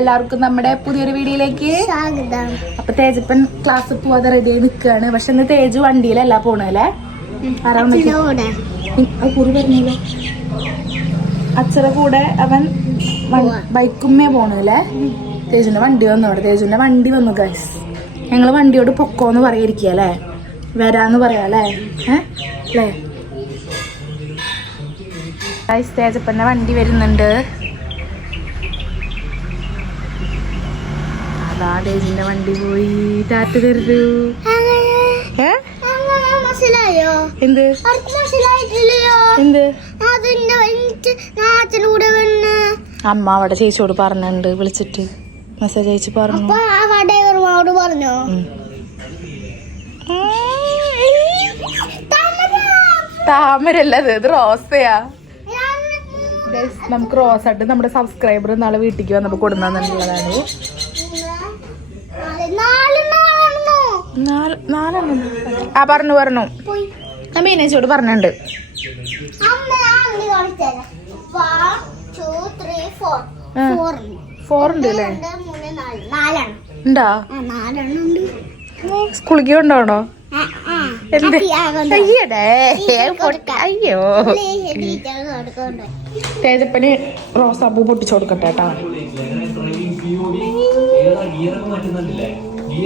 എല്ലാവർക്കും നമ്മുടെ പുതിയൊരു വീഡിയോയിലേക്ക് അപ്പൊ തേജപ്പൻ ക്ലാസ് പോവാതെ റെഡി ആയി നിൽക്കുകയാണ് പക്ഷെ ഇന്ന് തേജ് വണ്ടിയിലല്ല പോണല്ലേ അച്ഛന്റെ പറഞ്ഞല്ലോ അച്ഛടെ കൂടെ. അവൻ ബൈക്കുമ്മേ പോണല്ലേ തേജുന്റെ വണ്ടി വന്നു അവിടെ തേജുന്റെ വണ്ടി വന്നു ഗൈസ് ഞങ്ങൾ വണ്ടിയോട് പൊക്കോന്ന് പറയായിരിക്കുക അല്ലേ? വരാന്ന് പറയാല്ലേ ഏഹ് അല്ലേ? ഗൈസ് തേജപ്പന്റെ വണ്ടി വരുന്നുണ്ട്. തേജിന്റെ വണ്ടി പോയി. ടാറ്റ ഏ? മനസ്സിലായോ എന്ത്? മനസ്സിലായിട്ടില്ലയോ അമ്മ അവിടെ ചേച്ചിയോട് പറഞ്ഞിട്ടുണ്ട് വിളിച്ചിട്ട്. മെസ്സേജ് അയച്ച് പറഞ്ഞു. താമരല്ലത് ഡ്രൈവർമാരോട് പറഞ്ഞോ? ഇത് റോസയാ. നമുക്ക് റോസ് ആയിട്ട് നമ്മുടെ സബ്സ്ക്രൈബർ നാളെ വീട്ടിലേക്ക് വന്നപ്പോ കൊടുന്നുള്ളതാണ് നാലെണ്ണം. ആ പറഞ്ഞു പറഞ്ഞു. ഞാൻ മീനേച്ചിയോട് പറഞ്ഞിട്ടുണ്ട്. ഫോർ ഉണ്ട്. അല്ലേ? ഉണ്ടാ? സ്കൂളിലേക്ക്. അയ്യോ. തേജപ്പന് റോസാപ്പൂ പൊട്ടിച്ചു കൊടുക്കട്ടെ കേട്ടാ.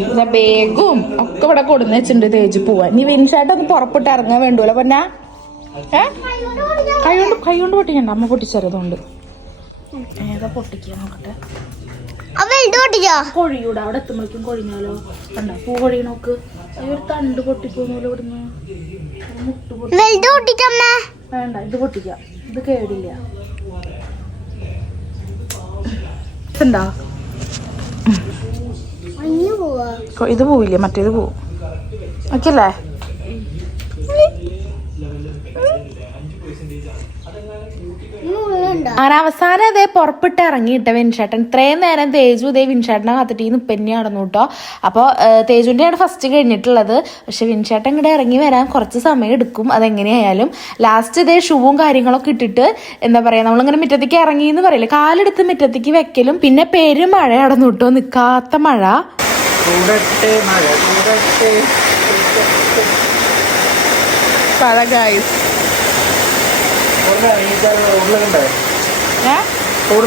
ബാഗും ഒക്കെ ഇവിടെ കൊടുന്ന് വെച്ചിട്ടുണ്ട് തേജ് പോവാൻ. നീ വിൻസായിട്ട് ഒന്ന് പുറപ്പെട്ട് ഇറങ്ങാൻ വേണ്ടല്ലോ പൊന്ന? കൈകൊണ്ട് കൈകൊണ്ട് കൈ കൊണ്ട് പൊട്ടിക്കണ്ട അമ്മ പൊട്ടിച്ചതുകൊണ്ട് ഏതാ പൊട്ടിക്കുക നോക്കട്ടെ. കൊഴിയൂടെ അവിടെ എത്തുമ്പോഴേക്കും കൊഴിഞ്ഞാലോ? കണ്ടോ? പൂ കൊഴി നോക്ക്. ഒരു തണ്ട് പൊട്ടിപ്പോന്നൂല ഇവിടുന്ന്. മുട്ട് പൊട്ടി വലുത് പൊട്ടിച്ചമ്മ വേണ്ട ഇത് പൊട്ടിക്കാം. ഇത് കേടില്ല. കൊ- ഇത് പോവില്ലേ? മറ്റേത് പോവും. ഓക്കെ അല്ലേ ഉള്ളുണ്ടോ അങ്ങനെ അവസാനം അതേ പുറപ്പെട്ട് ഇറങ്ങിയിട്ട് വിൻഷേട്ടൻ. ഇത്രയും നേരം തേജു ഇതേ വിൻഷേട്ടനെ കാത്തിട്ട് നിപ്പന്നെ നടന്നു കേട്ടോ. അപ്പോൾ തേജുവിന്റെയാണ് ഫസ്റ്റ് കഴിഞ്ഞിട്ടുള്ളത്. പക്ഷെ വിൻഷേട്ടൻ ഇവിടെ ഇറങ്ങി വരാൻ കുറച്ച് സമയം എടുക്കും. അതെങ്ങനെയായാലും ലാസ്റ്റ് ഇതേ ഷൂവും കാര്യങ്ങളൊക്കെ ഇട്ടിട്ട് എന്താ പറയുക നമ്മളിങ്ങനെ മുറ്റത്തേക്ക് ഇറങ്ങി എന്ന് പറയില്ലേ? കാലെടുത്ത് മുറ്റത്തേക്ക് വെക്കലും പിന്നെ പെരുമഴ നടന്നു കേട്ടോ. നിൽക്കാത്ത മഴ. കൂടട്ടെ മഴ കൂടട്ടെ ഗായ്സ്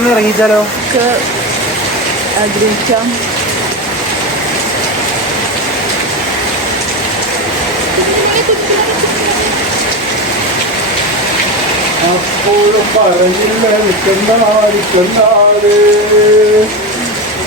ഇറങ്ങിച്ചാലോ നമുക്ക് ആഗ്രഹിക്കാം അപ്പോഴും പറഞ്ഞില്ല നിൽക്കുന്ന നിൽക്കുന്നാട്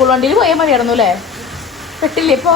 സ്കൂൾ വണ്ടിയിൽ പോയാൽ മതിയായിരുന്നു അല്ലേ? പെട്ടില്ലേ ഇപ്പോ?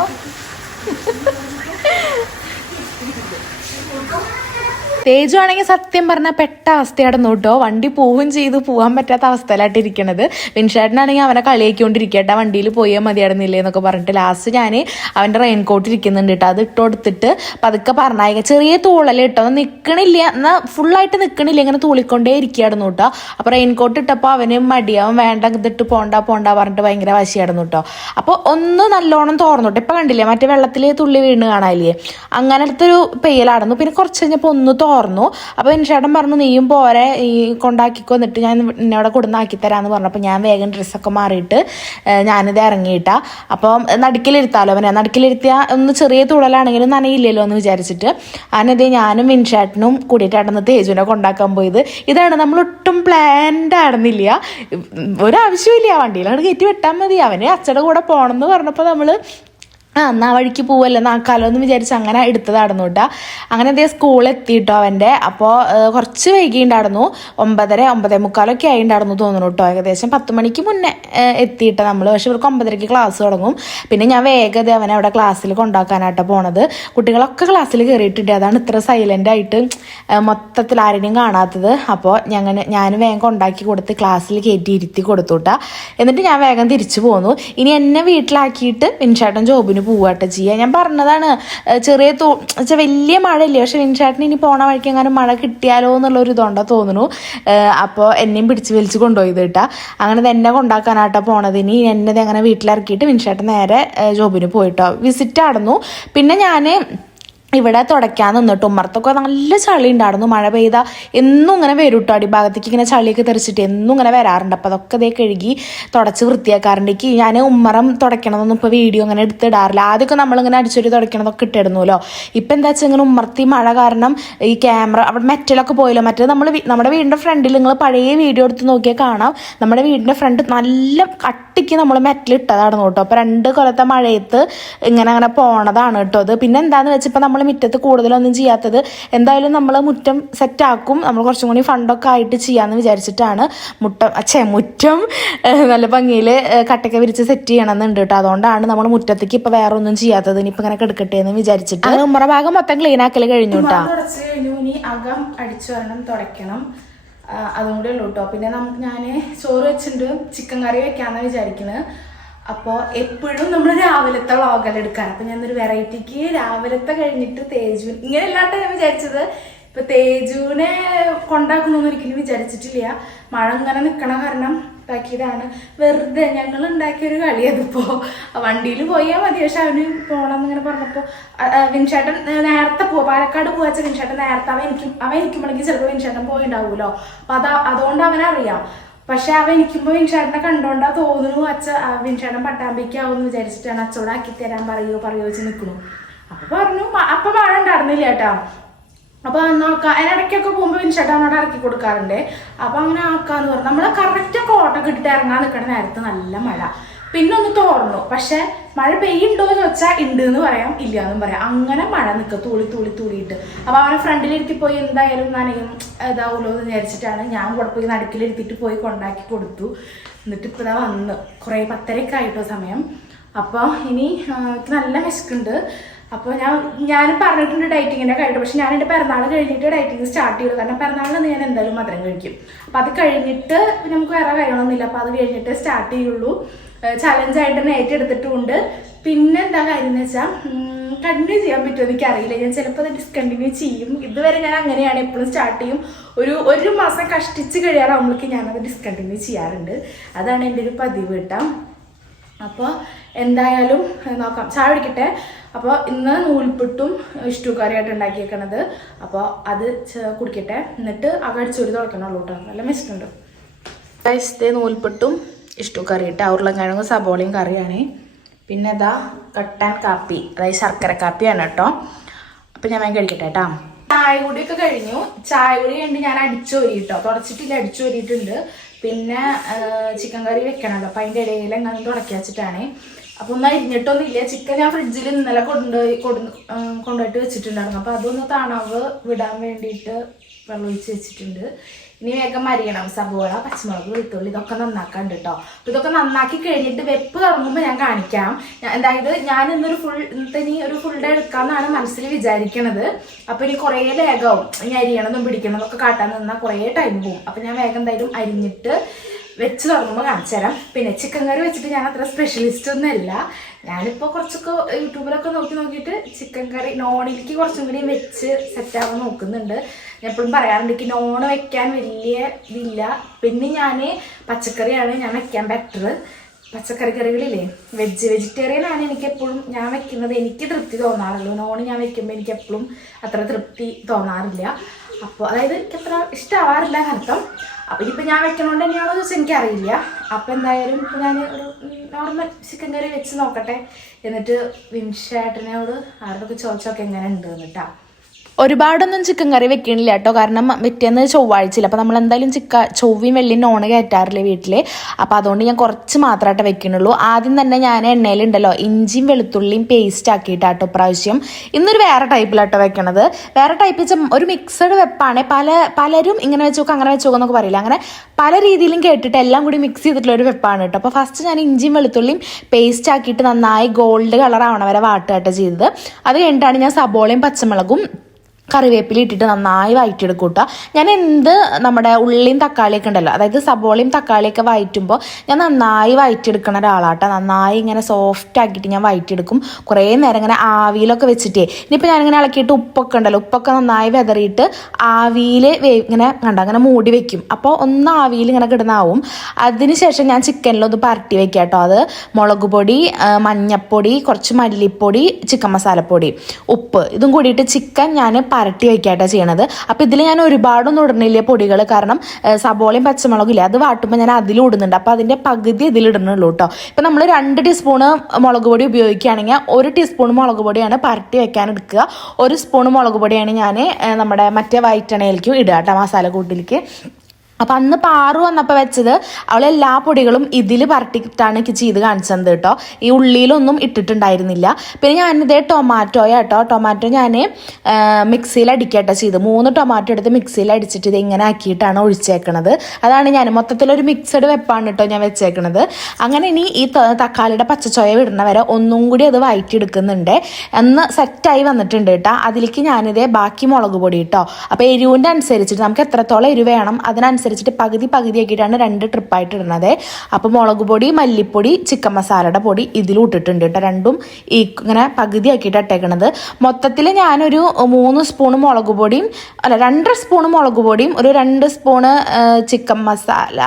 തേജു ആണെങ്കിൽ സത്യം പറഞ്ഞാൽ പെട്ട അവസ്ഥയായിരുന്നു കേട്ടോ. വണ്ടി പോവുകയും ചെയ്തു. പോകാൻ പറ്റാത്ത അവസ്ഥയിലായിട്ട് ഇരിക്കണത്. വിൻഷേട്ടനാണെങ്കിൽ അവനെ കളിയാക്കിക്കൊണ്ടിരിക്കട്ടെ. വണ്ടിയിൽ പോയാൽ മതിയായിരുന്നില്ലേ എന്നൊക്കെ പറഞ്ഞിട്ട് ലാസ്റ്റ് ഞാൻ അവന്റെ റെയിൻകോട്ട് ഇരിക്കുന്നുണ്ട് കേട്ടോ. അത് ഇട്ടുകൊടുത്തിട്ട് പതുക്കെ പറഞ്ഞായ ചെറിയ തൂളൽ കേട്ടോ. നിൽക്കണില്ല എന്നാൽ ഫുള്ളായിട്ട് നിൽക്കണില്ല ഇങ്ങനെ തൂളിക്കൊണ്ടേ ഇരിക്കുകയായിരുന്നു കേട്ടോ. അപ്പോൾ റെയിൻകോട്ട് ഇട്ടപ്പോൾ അവന് മടിയാവും വേണ്ട ഇതിട്ട് പോണ്ട പോണ്ട പറഞ്ഞിട്ട് ഭയങ്കര വാശിയായിരുന്നു കേട്ടോ. അപ്പോൾ ഒന്ന് നല്ലോണം തോർന്നോട്ടെ ഇപ്പം കണ്ടില്ലേ? മറ്റേ വെള്ളത്തിൽ തുള്ളി വീണ് കാണാനില്ലേ? അങ്ങനത്തെ ഒരു പെയ്യലായിരുന്നു പിന്നെ കുറച്ച് കഴിഞ്ഞപ്പോൾ ഒന്ന് തോർന്നു അപ്പോൾ ചേട്ടൻ പറഞ്ഞു നീയും പോരെ ഈ കൊണ്ടാക്കിക്കോ എന്നിട്ട് ഞാൻ എന്നോട് കൊടുന്നാക്കി തരാമെന്ന് പറഞ്ഞപ്പോൾ ഞാൻ വേഗം ഡ്രസ്സൊക്കെ മാറിയിട്ട് ഞാനിത് ഇറങ്ങിയിട്ടാ. അപ്പം നടുക്കിലിരുത്താലോ അവനെ? നടുക്കിലിരുത്തിയ ഒന്ന് ചെറിയ തുടലാണെങ്കിലും നനയില്ലല്ലോ എന്ന് വിചാരിച്ചിട്ട്. അതിനത് ഞാനും വിൻഷേട്ടനും കൂടിയിട്ടായിരുന്നു തേജുവിനെ കൊണ്ടാക്കാൻ പോയത്. ഇതാണ് നമ്മൾ ഒട്ടും പ്ലാൻഡ് ആയിരുന്നില്ല ഒരാവശ്യമില്ല വണ്ടിയിലാണ് കയറ്റി വിട്ടാൽ മതി. അവന് അച്ഛടെ കൂടെ പോകണം എന്ന് പറഞ്ഞപ്പോൾ നമ്മൾ ആ എന്നാ വഴിക്ക് എന്നാ നാക്കാലോ എന്ന് വിചാരിച്ച് അങ്ങനെ എടുത്തതായിരുന്നു കേട്ടോ അങ്ങനെ അതേ സ്കൂളിൽ എത്തിയിട്ടോ അവന്റെ. അപ്പോൾ കുറച്ച് വൈകിണ്ടായിരുന്നു. ഒമ്പതര ഒമ്പതേ മുക്കാലൊക്കെ ആയിണ്ടായിരുന്നു തോന്നുന്നു കേട്ടോ ഏകദേശം പത്ത് മണിക്ക് മുന്നേ എത്തിയിട്ട് നമ്മൾ പക്ഷെ ഇവർക്ക് ഒമ്പതരയ്ക്ക് ക്ലാസ് തുടങ്ങും. പിന്നെ ഞാൻ വേഗത അവനെ അവിടെ ക്ലാസ്സിൽ കൊണ്ടാക്കാനായിട്ടോ പോണത്. കുട്ടികളൊക്കെ ക്ലാസ്സിൽ കയറിയിട്ടുണ്ട് അതാണ് ഇത്ര സൈലന്റ് ആയിട്ട് മൊത്തത്തിൽ ആരെയും കാണാത്തത്. അപ്പോൾ ഞങ്ങൾ ഞാൻ വേഗം കൊണ്ടാക്കി കൊടുത്ത് ക്ലാസ്സിൽ കയറ്റി ഇരുത്തി കൊടുത്തു കേട്ടോ എന്നിട്ട് ഞാൻ വേഗം തിരിച്ചു പോന്നു. ഇനി എന്നെ വീട്ടിലാക്കിയിട്ട് വിൻഷാട്ടൻ ജോബിന് പോവാട്ടെ ചെയ്യുക ഞാൻ പറഞ്ഞതാണ് ചെറിയ തോ വെച്ചാൽ വലിയ മഴയില്ലേ പക്ഷെ വിൻഷാട്ടിന് ഇനി പോണ വഴിക്ക് എങ്ങാനും മഴ കിട്ടിയാലോ എന്നുള്ളൊരു ഇതുണ്ടോ തോന്നുന്നു. അപ്പോൾ എന്നെയും പിടിച്ച് വലിച്ച് കൊണ്ടുപോയത് കേട്ടാ. അങ്ങനെ തന്നെ കൊണ്ടാക്കാനാട്ടോ പോണത്. ഇനി എന്നെ ഇത് അങ്ങനെ വീട്ടിലിറക്കിയിട്ട് വിൻഷാട്ട് നേരെ ജോബിന് പോയിട്ടോ. വിസിറ്റ് ആടുന്നു. പിന്നെ ഞാൻ ഇവിടെ തുടയ്ക്കാൻ നിന്നിട്ട് ഉമ്മർത്തൊക്കെ നല്ല ചളി ഉണ്ടായിരുന്നു മഴ പെയ്ത എന്നും ഇങ്ങനെ വരും കേട്ടോ അടിഭാഗത്തേക്ക് ഇങ്ങനെ ചളിയൊക്കെ തെറിച്ചിട്ട് എന്നും ഇങ്ങനെ വരാറുണ്ട്. അപ്പോൾ അതൊക്കെ ദേ കഴുകി തുടച്ച് വൃത്തിയാക്കാറുണ്ട്. ഞാൻ ഉമ്മറം തുടയ്ക്കണതൊന്നും ഇപ്പോൾ വീഡിയോ അങ്ങനെ എടുത്തിടാറില്ല ആദ്യമൊക്കെ നമ്മളിങ്ങനെ അടിച്ചൊരു തുടയ്ക്കണതൊക്കെ ഇട്ടിരുന്നല്ലോ ഇപ്പം എന്താ വെച്ചാൽ ഇങ്ങനെ ഉമ്മർത്തി മഴ കാരണം ഈ ക്യാമറ അവിടെ മെറ്റലൊക്കെ പോയല്ലോ. മറ്റേ നമ്മൾ നമ്മുടെ വീടിന്റെ ഫ്രണ്ടിൽ നിങ്ങൾ പഴയ വീഡിയോ എടുത്ത് നോക്കിയാൽ കാണാം. നമ്മുടെ വീടിന്റെ ഫ്രണ്ട് നല്ല കട്ടിക്ക് നമ്മൾ മെറ്റൽ ഇട്ടതാണ് കേട്ടോ. അപ്പോൾ രണ്ട് കൊല്ലത്തെ മഴയത്ത് ഇങ്ങനെ അങ്ങനെ പോണതാണ് കേട്ടോ. അത് പിന്നെ എന്താണെന്ന് വെച്ചാൽ നമ്മൾ മുറ്റത്ത് കൂടുതലൊന്നും ചെയ്യാത്തത്. എന്തായാലും നമ്മൾ മുറ്റം സെറ്റാക്കും നമ്മൾ കുറച്ചും കൂടി ഫണ്ടൊക്കെ ആയിട്ട് ചെയ്യാമെന്ന് വിചാരിച്ചിട്ടാണ് മുട്ടം അച്ഛേ മുറ്റം നല്ല ഭംഗിയിൽ കട്ടൊക്കെ വിരിച്ച് സെറ്റ് ചെയ്യണമെന്നുണ്ട് കേട്ടോ അതുകൊണ്ടാണ് നമ്മൾ മുറ്റത്തേക്ക് ഇപ്പം വേറെ ഒന്നും ചെയ്യാത്തത്. ഇനിയിപ്പോൾ ഇങ്ങനെ കിടക്കട്ടെ എന്ന് വിചാരിച്ചിട്ട്. അത് ഉമ്മറ ഭാഗം മൊത്തം ക്ലീൻ ആക്കൽ കഴിഞ്ഞു കേട്ടോ ഇനി അകം അടിച്ചു വരണം തുടയ്ക്കണം അതും കൂടെ ഉള്ളൂ കേട്ടോ പിന്നെ നമുക്ക് ഞാൻ ചോറ് വെച്ചിട്ടുണ്ട് ചിക്കൻ കറി വെക്കാമെന്ന് വിചാരിക്കുന്നത് അപ്പോൾ എപ്പോഴും നമ്മൾ രാവിലത്തെ വ്ളോഗെല്ലാം എടുക്കാൻ അപ്പം ഞാനൊരു വെറൈറ്റിക്ക് രാവിലത്തെ കഴിഞ്ഞിട്ട് തേജു ഇങ്ങനെ അല്ലാണ്ട് ഞാൻ വിചാരിച്ചത്. ഇപ്പൊ തേജുവിനെ കൊണ്ടാക്കണമെന്ന് ഒരിക്കലും വിചാരിച്ചിട്ടില്ല. മഴ ഇങ്ങനെ നിൽക്കണ കാരണം ഉണ്ടാക്കിയതാണ് വെറുതെ ഞങ്ങൾ ഉണ്ടാക്കിയ ഒരു കളി അതിപ്പോ വണ്ടിയിൽ പോയാൽ മതി. പക്ഷെ അവന് പോകണം എന്നിങ്ങനെ പറഞ്ഞപ്പോ അ- അ, വിൻചേട്ടൻ നേരത്തെ പോവാ പാലക്കാട് പോവാച്ച വിൻചേട്ടൻ നേരത്തെ അവൻ എനിക്കും അവൻ എനിക്കുമ്പോഴേക്കും ചിലപ്പോൾ വിൻചേട്ടൻ പോയിണ്ടാവൂലോ. അപ്പോൾ അത് അതുകൊണ്ട് അവനറിയാം. പക്ഷെ അവൻ എനിക്കുമ്പോ വിൻചേട്ടനെ കണ്ടോണ്ടാ തോന്നുന്നു അച്ഛ ആ, വിൻചേട്ടൻ പട്ടാമ്പിക്കാവെന്ന് വിചാരിച്ചിട്ടാണ് അച്ചോട് ആക്കി തരാൻ പറയോ പറയോ വെച്ച് നിൽക്കണു അപ്പൊ പറഞ്ഞു "മ- അപ്പൊ മഴ ഉണ്ടായിരുന്നില്ല കേട്ടാ. അപ്പൊ നോക്കാം അതിനിടയ്ക്കൊക്കെ പോകുമ്പോൾ വിൻഷേട്ടാനോട് ഇറക്കി കൊടുക്കാറുണ്ട്. അപ്പൊ അങ്ങനെ ആക്കാന്ന് പറഞ്ഞു. നമ്മളെ കറക്റ്റ് കോട്ടൊക്കെ ഇട്ടിട്ട് ഇറങ്ങാൻ നിൽക്കുന്ന നേരത്ത് നല്ല മഴ. പിന്നെ ഒന്ന് തോർന്നു. പക്ഷെ മഴ പെയ്യുണ്ടോ എന്ന് വെച്ചാൽ ഉണ്ട് എന്ന് പറയാം ഇല്ല എന്നും പറയാം. അങ്ങനെ മഴ നിൽക്കുക തൂളി തൂളി തൂളിയിട്ട്. അപ്പൊ അവനെ ഫ്രണ്ടിലിരുത്തി പോയി എന്തായാലും നനയും ഇതാവുമല്ലോ എന്ന് വിചാരിച്ചിട്ടാണ് ഞാൻ കൂടെ പോയി പോയി കൊണ്ടാക്കി കൊടുത്തു. എന്നിട്ട് ഇപ്പൊ ഇതാ വന്ന്. കുറെ പത്തരയൊക്കെ ആയിട്ടോ സമയം. അപ്പൊ ഇനി നല്ല വിശക്കുണ്ട്. അപ്പോൾ ഞാൻ ഞാൻ പറഞ്ഞിട്ടുണ്ട് ഡയറ്റിങ്ങിന്റെ കഴിഞ്ഞിട്ട് പക്ഷെ ഞാൻ എന്റെ പിറന്നാൾ കഴിഞ്ഞിട്ട് ഡയറ്റിങ് സ്റ്റാർട്ട് ചെയ്തു കാരണം പിറന്നാളിന് ഞാൻ എന്തായാലും മധുരം കഴിക്കും. അപ്പോൾ അത് കഴിഞ്ഞിട്ട് നമുക്ക് വേറെ കാര്യങ്ങളൊന്നുമില്ല. അപ്പോൾ അത് കഴിഞ്ഞിട്ട് സ്റ്റാർട്ട് ചെയ്യുള്ളൂ. ചലഞ്ചായിട്ട് തന്നെ ഏറ്റെടുത്തിട്ടുമുണ്ട്. പിന്നെ എന്താ കാര്യം എന്ന് വെച്ചാൽ കണ്ടിന്യൂ ചെയ്യാൻ പറ്റുമോ എനിക്കറിയില്ല. ഞാൻ ചിലപ്പോൾ അത് ഡിസ്കണ്ടിന്യൂ ചെയ്യും. ഇതുവരെ ഞാൻ അങ്ങനെയാണ് എപ്പോഴും സ്റ്റാർട്ട് ചെയ്യും. ഒരു ഒരു മാസം കഷ്ടിച്ച് കഴിയാറാകുമ്പോഴേക്ക് ഞാനത് ഡിസ്കണ്ടിന്യൂ ചെയ്യാറുണ്ട്. അതാണ് എന്റെ ഒരു പതിവ് കേട്ടോ. അപ്പോൾ എന്തായാലും നോക്കാം. ചായ കുടിക്കട്ടെ? അപ്പോൾ ഇന്ന് നൂൽപ്പിട്ടും ഇഷ്ടു ഉണ്ടാക്കിയേക്കണത്. അപ്പോൾ അത് കുടിക്കട്ടെ? എന്നിട്ട് അകടിച്ചൊരു തുളക്കണുള്ളൂ കേട്ടോ. നല്ല മെച്ചിട്ടുണ്ട് നൂൽപ്പിട്ടും ഇഷ്ടു കറി ഇട്ട് ഉരുളക്കിഴങ്ങും സബോളയും കറിയാണ്. പിന്നെ ഇതാ കട്ടൻ കാപ്പി അതായത് ശർക്കര കാപ്പിയാണ് കേട്ടോ. അപ്പം ഞാൻ വേഗം കഴിക്കട്ടെ കേട്ടോ. ചായ കുടിയൊക്കെ കഴിഞ്ഞു. ചായ കുടി കണ്ട് ഞാൻ അടിച്ചോരി കേട്ടോ. തുടച്ചിട്ടില്ല അടിച്ചോരിയിട്ടുണ്ട് പിന്നെ ചിക്കൻ കറി വെക്കണമല്ലോ അപ്പം അതിന്റെ ഇടയിൽ എങ്ങനെ തുടക്കി വെച്ചിട്ടാണ്. അപ്പോൾ ഒന്നും അരിഞ്ഞിട്ടൊന്നുമില്ല. ചിക്കൻ ഞാൻ ഫ്രിഡ്ജിൽ ഇന്നലെ കൊണ്ടുപോയി കൊണ്ട് കൊണ്ടുപോയിട്ട് വെച്ചിട്ടുണ്ടായിരുന്നു. അപ്പോൾ അതൊന്ന് തണവ് വിടാൻ വേണ്ടിയിട്ട് വെള്ളം ഒഴിച്ച് വെച്ചിട്ടുണ്ട്. ഇനി വേഗം അരിയണം സവോള പച്ചമുളക് വെളുത്തുള്ളി ഇതൊക്കെ നന്നാക്കാണ്ട് കേട്ടോ ഇതൊക്കെ നന്നാക്കി കഴിഞ്ഞിട്ട് വെപ്പ് തുടങ്ങുമ്പോൾ ഞാൻ കാണിക്കാം. അതായത് ഞാൻ ഇന്നൊരു ഫുൾ ഇന്നത്തെ ഇനി ഒരു ഫുൾ ഡേ എടുക്കാന്നാണ് മനസ്സിൽ വിചാരിക്കണത്. അപ്പൊ ഇനി കുറേ ലേഖവും ഇനി അരിയണതും പിടിക്കണതും ഒക്കെ കാട്ടാൻ നിന്നാൽ കുറേ ടൈം പോകും അപ്പൊ ഞാൻ വേഗം എന്തായാലും അരിഞ്ഞിട്ട് വെച്ച് തുടങ്ങുമ്പോൾ കാണിച്ചു തരാം. പിന്നെ ചിക്കൻ കറി വെച്ചിട്ട് ഞാൻ അത്ര സ്പെഷ്യലിസ്റ്റ് ഒന്നും അല്ല. ഞാനിപ്പോൾ കുറച്ചൊക്കെ യൂട്യൂബിലൊക്കെ നോക്കി നോക്കിയിട്ട് ചിക്കൻ കറി നോണിലേക്ക് കുറച്ചും കൂടി വെച്ച് സെറ്റാവാൻ നോക്കുന്നുണ്ട്. ഞാൻ എപ്പോഴും പറയാറുണ്ട് എനിക്ക് നോണ് വെക്കാൻ വലിയ ഇതില്ല. പിന്നെ ഞാൻ പച്ചക്കറിയാണ് ഞാൻ വെക്കാൻ ബെറ്റർ പച്ചക്കറി കറികളില്ലേ? വെജ് വെജിറ്റേറിയൻ ആണ് എനിക്ക് എപ്പോഴും ഞാൻ വെക്കുന്നത്. എനിക്ക് തൃപ്തി തോന്നാറുള്ളൂ. നോൺ ഞാൻ വെക്കുമ്പോൾ എനിക്ക് എപ്പോഴും അത്ര തൃപ്തി തോന്നാറില്ല. അപ്പോൾ അതായത് എനിക്ക് അത്ര ഇഷ്ടമാവാറില്ല അർത്ഥം. അപ്പോൾ ഇനിയിപ്പോൾ ഞാൻ വെക്കണോണ്ട് തന്നെയാണോ ചോദിച്ചാൽ എനിക്കറിയില്ല. അപ്പോൾ എന്തായാലും ഇപ്പോൾ ഞാൻ ഒരു നോർമൽ ചിക്കൻ കറി വെച്ച് നോക്കട്ടെ. എന്നിട്ട് വിൻഷേട്ടനോട് ആരോടൊക്കെ ചോദിച്ചൊക്കെ എങ്ങനെ ഉണ്ട് എന്നിട്ടാ ഒരുപാടൊന്നും ചിക്കൻ കറി വെക്കണില്ല കേട്ടോ. കാരണം വെറ്റിയെന്ന് ചൊവ്വാഴ്ചയില്ല. അപ്പോൾ നമ്മൾ എന്തായാലും ചിക്ക ചൊവ്വയും വെള്ളിയും നോണ് കയറ്റാറില്ല വീട്ടിൽ അപ്പോൾ അതുകൊണ്ട് ഞാൻ കുറച്ച് മാത്രമായിട്ട് വെക്കണുള്ളൂ. ആദ്യം തന്നെ ഞാൻ എണ്ണയിലുണ്ടല്ലോ. ഇഞ്ചിയും വെളുത്തുള്ളിയും പേസ്റ്റ് ആക്കിയിട്ടാട്ടോ പ്രാവശ്യം ഇന്നൊരു വേറെ ടൈപ്പിലാട്ടോ വെക്കണത്. വേറെ ടൈപ്പ് വെച്ചാൽ ഒരു മിക്സഡ് വെപ്പാണ്. പല പലരും ഇങ്ങനെ വെച്ച് അങ്ങനെ വെച്ച് നോക്കുക പറയില്ല. അങ്ങനെ പല രീതിയിലും കേട്ടിട്ട് എല്ലാം കൂടി മിക്സ് ചെയ്തിട്ടുള്ള ഒരു വെപ്പാണ് കേട്ടോ. അപ്പോൾ ഫസ്റ്റ് ഞാൻ ഇഞ്ചിയും വെളുത്തുള്ളിയും പേസ്റ്റ് ആക്കിയിട്ട് നന്നായി ഗോൾഡ് കളർ വരെ വാട്ടുകട്ടോ ചെയ്തത്. അത് കഴിഞ്ഞിട്ടാണ് ഞാൻ സബോളയും പച്ചമുളകും കറിവേപ്പില ഇട്ടിട്ട് നന്നായി വഴറ്റിയെടുക്കും കേട്ടോ ഞാൻ എന്ത് നമ്മുടെ ഉള്ളിയും തക്കാളിയൊക്കെ ഉണ്ടല്ലോ അതായത് സബോളയും തക്കാളിയൊക്കെ വഴറ്റുമ്പോൾ ഞാൻ നന്നായി വഴറ്റിയെടുക്കണ ഒരാളാട്ടോ. നന്നായി ഇങ്ങനെ സോഫ്റ്റ് ആക്കിയിട്ട് ഞാൻ വഴറ്റിയെടുക്കും കുറേ നേരം ഇങ്ങനെ ആവിയിലൊക്കെ വെച്ചിട്ടേ. ഇനിയിപ്പോൾ ഞാനിങ്ങനെ ഇളക്കിയിട്ട് ഉപ്പൊക്കെ ഉണ്ടല്ലോ ഉപ്പൊക്കെ നന്നായി വെതറിയിട്ട് ആവിയിൽ വേ ഇങ്ങനെ കണ്ട അങ്ങനെ മൂടി വെക്കും. അപ്പോൾ ഒന്ന് ആവിയിൽ ഇങ്ങനെ കിടന്നാവും. അതിനുശേഷം ഞാൻ ചിക്കനിലൊന്ന് പരട്ടി വെക്കാം കേട്ടോ അത് മുളക് പൊടി മഞ്ഞപ്പൊടി കുറച്ച് മല്ലിപ്പൊടി ചിക്കൻ മസാലപ്പൊടി ഉപ്പ്. ഇതും കൂടിയിട്ട് ചിക്കൻ ഞാൻ പരട്ടി വെക്കാട്ടോ ചെയ്യണത്. അപ്പോൾ ഇതിൽ ഞാൻ ഒരുപാടൊന്നും ഇടണില്ല പൊടികൾ കാരണം സബോളയും പച്ചമുളകും ഇല്ല? അത് വാട്ടുമ്പോൾ ഞാൻ അതിലിടുന്നുണ്ട് അപ്പോൾ അതിന്റെ പകുതി ഇതിലിടണുള്ളൂ കേട്ടോ ഇപ്പം നമ്മൾ രണ്ട് ടീസ്പൂണ് മുളക് പൊടി ഉപയോഗിക്കുകയാണെങ്കിൽ ഒരു ടീസ്പൂൺ മുളക് പൊടിയാണ് പരട്ടി വെക്കാൻ എടുക്കുക. ഒരു സ്പൂൺ മുളക് പൊടിയാണ് ഞാൻ നമ്മുടെ മറ്റേ വയറ്റണയിലേക്കും ഇടുക കേട്ടോ മസാല കൂട്ടിലേക്ക്. അപ്പം അന്ന് പാറു വന്നപ്പോൾ വെച്ചത് അവൾ എല്ലാ പൊടികളും ഇതിൽ പറട്ടിട്ടാണ് ചെയ്ത് കാണിച്ചത് കേട്ടോ. ഈ ഉള്ളിയിലൊന്നും ഇട്ടിട്ടുണ്ടായിരുന്നില്ല. പിന്നെ ഞാനിതേ ടൊമാറ്റോയ കേട്ടോ. ടൊമാറ്റോ ഞാൻ മിക്സിയിൽ അടിക്കട്ടെ ചെയ്ത് മൂന്ന് ടൊമാറ്റോ എടുത്ത് മിക്സിയിൽ അടിച്ചിട്ട് ഇത് ഇങ്ങനെ ആക്കിയിട്ടാണ് ഒഴിച്ചേക്കണത്. അതാണ് ഞാൻ മൊത്തത്തിലൊരു മിക്സഡ് വെപ്പാണ് കേട്ടോ ഞാൻ വെച്ചേക്കണത്. അങ്ങനെ ഇനി ഈ തക്കാളിയുടെ പച്ചച്ചോയ വിടുന്ന വരെ ഒന്നും കൂടി അത് വയറ്റിയെടുക്കുന്നുണ്ട്. എന്ന് സെറ്റായി വന്നിട്ടുണ്ട് കേട്ടോ. അതിലേക്ക് ഞാനിതേ ബാക്കി മുളക് പൊടി കേട്ടോ. അപ്പോൾ എരിവിന്റെ അനുസരിച്ചിട്ട് നമുക്ക് എത്രത്തോളം എരിവ് വേണം അതിനനുസരിച്ചിട്ട് പകുതി പകുതി ആക്കിയിട്ടാണ് രണ്ട് ട്രിപ്പായിട്ട് ഇടുന്നത്. അപ്പോൾ മുളക് പൊടി മല്ലിപ്പൊടി ചിക്കൻ മസാലയുടെ പൊടി ഇതിലും ഇട്ടിട്ടുണ്ട് കേട്ടോ. രണ്ടും ഈ ഇങ്ങനെ പകുതി ആക്കിയിട്ട് മൊത്തത്തിൽ ഞാനൊരു മൂന്ന് സ്പൂൺ മുളക് പൊടിയും അല്ല രണ്ടര സ്പൂൺ മുളക് പൊടിയും ഒരു രണ്ട് സ്പൂണ് ചിക്കൻ മസാല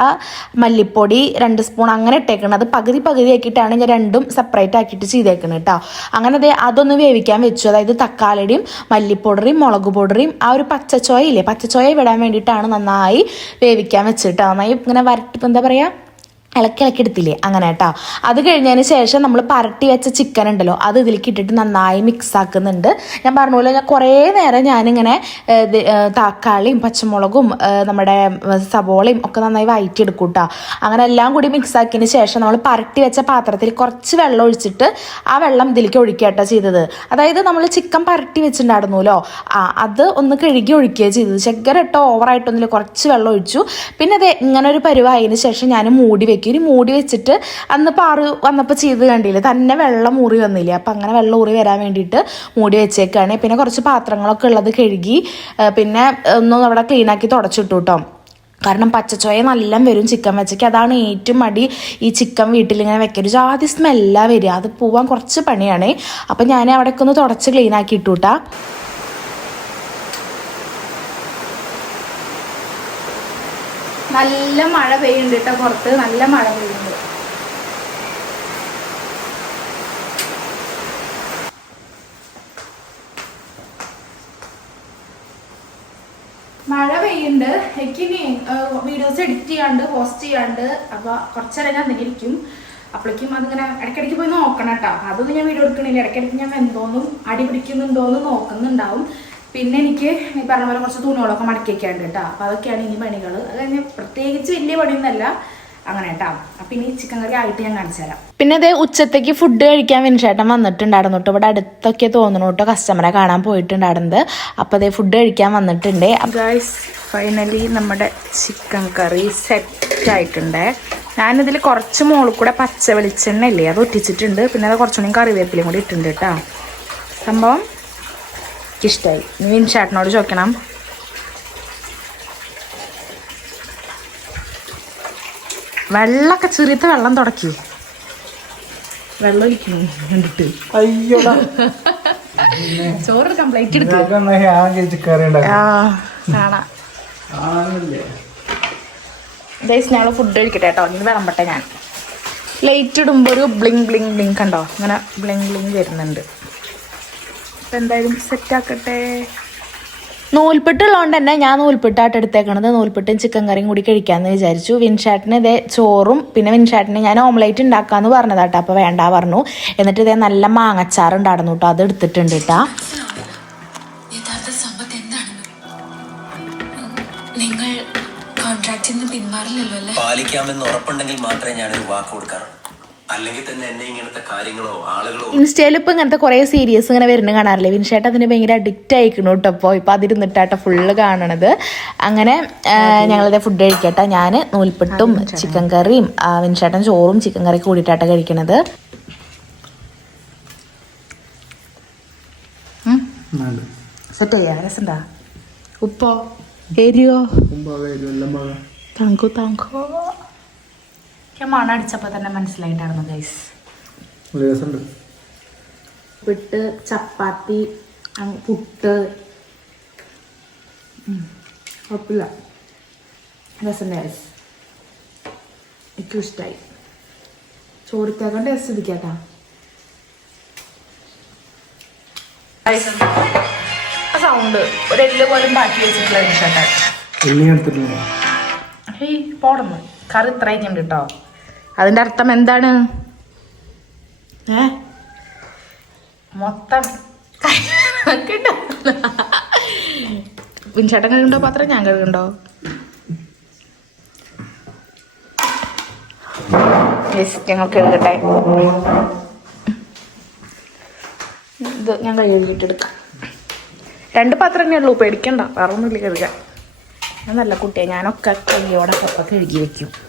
മല്ലിപ്പൊടി രണ്ട് സ്പൂൺ അങ്ങനെ ഇട്ടേക്കണത്. പകുതി പകുതി ആക്കിയിട്ടാണ് ഞാൻ രണ്ടും സെപ്പറേറ്റ് ആക്കിയിട്ട് ചെയ്തേക്കുന്നത് കേട്ടോ. അങ്ങനെ ദേ അതൊന്ന് വേവിക്കാൻ വെച്ചു. അതായത് തക്കാളിയുടെയും മല്ലിപ്പൊടറിയും മുളക് പൊടറിയും ആ ഒരു പച്ചച്ചോയ ഇല്ലേ? പച്ചച്ചോയ വിടാൻ വേണ്ടിയിട്ടാണ് നന്നായി വേവിക്കാൻ വെച്ചിട്ടോ. നന്നായി ഇങ്ങനെ വരട്ടിപ്പോൾ എന്താ പറയുക ഇളക്കി ഇളക്കി എടുത്തില്ലേ? അങ്ങനെ കേട്ടോ അത് കഴിഞ്ഞതിന് ശേഷം നമ്മൾ പരട്ടി വെച്ച ചിക്കൻ ഉണ്ടല്ലോ അത് ഇതിലേക്ക് ഇട്ടിട്ട് നന്നായി മിക്സ് ആക്കുന്നുണ്ട്. ഞാൻ പറഞ്ഞ പോലെ ഞാൻ കുറേ നേരം ഞാനിങ്ങനെ താക്കാളിയും പച്ചമുളകും നമ്മുടെ സവോളയും ഒക്കെ നന്നായി വയറ്റിയെടുക്കും കേട്ടോ അങ്ങനെ എല്ലാം കൂടി മിക്സ് ആക്കിയതിന് ശേഷം നമ്മൾ പരട്ടി വെച്ച പാത്രത്തിൽ കുറച്ച് വെള്ളം ഒഴിച്ചിട്ട് ആ വെള്ളം ഇതിലേക്ക് ഒഴിക്കുക ചെയ്തത്. അതായത് നമ്മൾ ചിക്കൻ പരട്ടി വെച്ചിട്ടുണ്ടായിരുന്നല്ലോ ആ അത് ഒന്ന് കഴുകി ഒഴിക്കുകയാണ് ചെയ്തത്. ചെക്കരട്ടോ ഓവറായിട്ടൊന്നുമില്ല കുറച്ച് വെള്ളം ഒഴിച്ചു. പിന്നെ അത് ഇങ്ങനെ ഒരു പരുവായതിന് ശേഷം ഞാൻ മൂടി വെക്കും. ഇനി മൂടി വെച്ചിട്ട് അന്ന് പാറ് വന്നപ്പോൾ ചെയ്ത് കണ്ടില്ല? തന്നെ വെള്ളം ഊറി വന്നില്ല? അപ്പം അങ്ങനെ വെള്ളം ഊറി വരാൻ വേണ്ടിയിട്ട് മൂടി വെച്ചേക്കാണ്. പിന്നെ കുറച്ച് പാത്രങ്ങളൊക്കെ ഉള്ളത് കഴുകി പിന്നെ ഒന്നും അവിടെ ക്ലീനാക്കി തുടച്ചിട്ടു കേട്ടോ കാരണം പച്ചച്ചോയ നല്ല വരും ചിക്കൻ വെച്ചയ്ക്ക് അതാണ് ഏറ്റവും മടി. ഈ ചിക്കൻ വീട്ടിൽ ഇങ്ങനെ ആദ്യ സ്മെല്ലാ വരിക. അത് പോവാൻ കുറച്ച് പണിയാണ്. അപ്പം ഞാൻ അവിടേക്കൊന്ന് തുടച്ച് ക്ലീൻ ആക്കി ഇട്ടു കേട്ടാ നല്ല മഴ പെയ്യുന്നുണ്ട് കേട്ടോ പുറത്ത്. നല്ല മഴ പെയ്യുന്നുണ്ട്. മഴ പെയ്യുന്നുണ്ട്. എനിക്കിനി വീഡിയോസ് എഡിറ്റ് ചെയ്യാണ്ട് പോസ്റ്റ് ചെയ്യാണ്ട് അപ്പോൾ കുറച്ചേരം ഞാൻ എന്തെങ്കിലും അപ്പോഴേക്കും അതിങ്ങനെ ഇടയ്ക്കിടയ്ക്ക് പോയി നോക്കണം കേട്ടോ. അതൊന്നും ഞാൻ വീഡിയോ എടുക്കണില്ല. ഇടയ്ക്കിടയ്ക്ക് ഞാൻ എന്തോന്നും അടി പിടിക്കുന്നുണ്ടോയെന്ന് നോക്കുന്നുണ്ടാവും. പിന്നെ എനിക്ക് ഈ പറഞ്ഞ പോലെ കുറച്ച് തുണികളൊക്കെ മടക്കി വെക്കാണ്ട് കേട്ടോ. അപ്പോൾ അതൊക്കെയാണ് ഇനി പണികൾ. അത് കഴിഞ്ഞ് പ്രത്യേകിച്ച് വലിയ പണിയൊന്നുമല്ല. അങ്ങനെ കേട്ടോ. അപ്പം ഇനി ചിക്കൻ കറി ആയിട്ട് ഞാൻ കാണിച്ചു തരാം. പിന്നെ അതേ ഉച്ചത്തേക്ക് ഫുഡ് കഴിക്കാൻ വിൻഷേട്ടൻ വന്നിട്ടുണ്ടായിരുന്നു കേട്ടോ. ഇവിടെ അടുത്തൊക്കെ തോന്നുന്നു കേട്ടോ കസ്റ്റമറെ കാണാൻ പോയിട്ടുണ്ടായിരുന്നത്. അപ്പോൾ അതേ ഫുഡ് കഴിക്കാൻ വന്നിട്ടുണ്ട്. ഗൈസ് ഫൈനലി നമ്മുടെ ചിക്കൻ കറി സെറ്റ് ആയിട്ടുണ്ട് ഞാനിതിൽ കുറച്ച് മുകളിൽ കൂടെ പച്ച വെളിച്ചെണ്ണ ഇല്ലേ അത് ഒറ്റിച്ചിട്ടുണ്ട്. പിന്നെ അത് കുറച്ചുകൂടി കറിവേപ്പിലയും കൂടി ഇട്ടുണ്ട് കേട്ടോ. സംഭവം ഇഷ്ടമായി നീ ഇൻഷാട്ടിനോട് ചോദിക്കണം. വെള്ളമൊക്കെ ചെറിയത്ത് വെള്ളം തുടക്കി. വെള്ളം ഒലിക്കുന്നു കണ്ടിട്ട്. അയ്യോടാ. ചോറ് കംപ്ലൈന്റ് ഞങ്ങൾ ഫുഡ് കഴിക്കട്ടെ കേട്ടോ. ഇനി വിളമ്പട്ടെ ഞാൻ. ലൈറ്റ് ഇടുമ്പോൾ ഒരു ബ്ലിങ് ബ്ലിങ് ബ്ലിങ് കണ്ടോ? ഇങ്ങനെ ബ്ലിങ് ബ്ലിങ് വരുന്നുണ്ട്. എന്തായാലും സെറ്റാക്കട്ടെ. നൂൽപ്പെട്ടുള്ളതുകൊണ്ട് തന്നെ ഞാൻ നൂൽപ്പെട്ടായിട്ട് എടുത്തേക്കണത്. നൂൽപ്പെട്ടും ചിക്കൻ കറിയും കൂടി കഴിക്കാമെന്ന് വിചാരിച്ചു. വിൻഷാട്ടിന് ഇതേ ചോറും പിന്നെ വിൻഷാട്ടിന് ഞാൻ ഓംലേറ്റ് ഉണ്ടാക്കാമെന്ന് പറഞ്ഞതാട്ടോ. അപ്പോൾ വേണ്ട പറഞ്ഞു. എന്നിട്ട് ഇതേ നല്ല മാങ്ങച്ചാറുണ്ടായിരുന്നു കേട്ടോ. അത് എടുത്തിട്ടുണ്ട് കേട്ടാ. നിങ്ങൾ പിന്മാറില്ലല്ലോ അല്ലേ? പാലിക്കാമെന്ന് ഉറപ്പുണ്ടെങ്കിൽ മാത്രമേ ഞാനൊരു വാക്ക് കൊടുക്കാറുള്ളൂ. അല്ലെങ്കിൽ തന്നെ എന്നെ ഇങ്ങനത്തെ കാര്യങ്ങളോ ആളുകളോ ഇൻസ്റ്റയിൽ ഇപ്പൊ ഇങ്ങനത്തെ കുറെ സീരീസ് ഇങ്ങനെ വരുന്ന കാണാറില്ലേ? വിൻഷേട്ട് അതിന് ഭയങ്കര അഡിക്റ്റ് ആയിക്കണു കേട്ടോ അപ്പോൾ ഇപ്പൊ അതിരുന്നിട്ടാട്ട ഫുള്ള് കാണണത്. അങ്ങനെ ഞങ്ങളുടെ ഫുഡ് കഴിക്കട്ടെ. ഞാൻ നൂൽപ്പെട്ടും ചിക്കൻ കറിയും ആ, വിൻഷേട്ടൻ ചോറും ചിക്കൻ കറി കൂടിയിട്ടാട്ട കഴിക്കണത്. സെറ്റ് ചെയ്യാം രസണ്ടാ? ഉപ്പോ? എരിയോ? താങ്കോ താങ്കോ. ഞാൻ മണം തന്നെ മനസ്സിലായിട്ടായിരുന്നു ഗൈസ് പുട്ട് ചപ്പാത്തി പുട്ട്. കുഴപ്പമില്ല. രസം ഗൈസ് എനിക്കും ഇഷ്ടമായി ചോറിത്തേക്കാൻ ടേസ്റ്റ് ഇരിക്കാട്ടാ. സൗണ്ട് ഒരു എല്ല് പോലും ബാക്കി വെച്ചിട്ടുള്ള പോടുന്നു കറി ഇത്രയൊക്കെ ഉണ്ട് കേട്ടോ അതിന്റെ അർത്ഥം എന്താണ്? ഏ? മൊത്തം. കിട്ടോ പിൻചേട്ടൻ കഴുകുണ്ടോ പാത്രം ഞാൻ കഴുകുണ്ടോ ഞങ്ങൾ കഴുകട്ടെ. ഇത് ഞാൻ കഴുകിയിട്ടെടുക്കാം. രണ്ട് പാത്രം തന്നെ ഉള്ളൂ പേടിക്കണ്ട. വേറെ ഒന്നുമില്ല കഴുകാൻ. ഞാൻ നല്ല കുട്ടിയാണ് ഞാനൊക്കെ കൈയോടെ കപ്പ കഴുകി വെക്കും.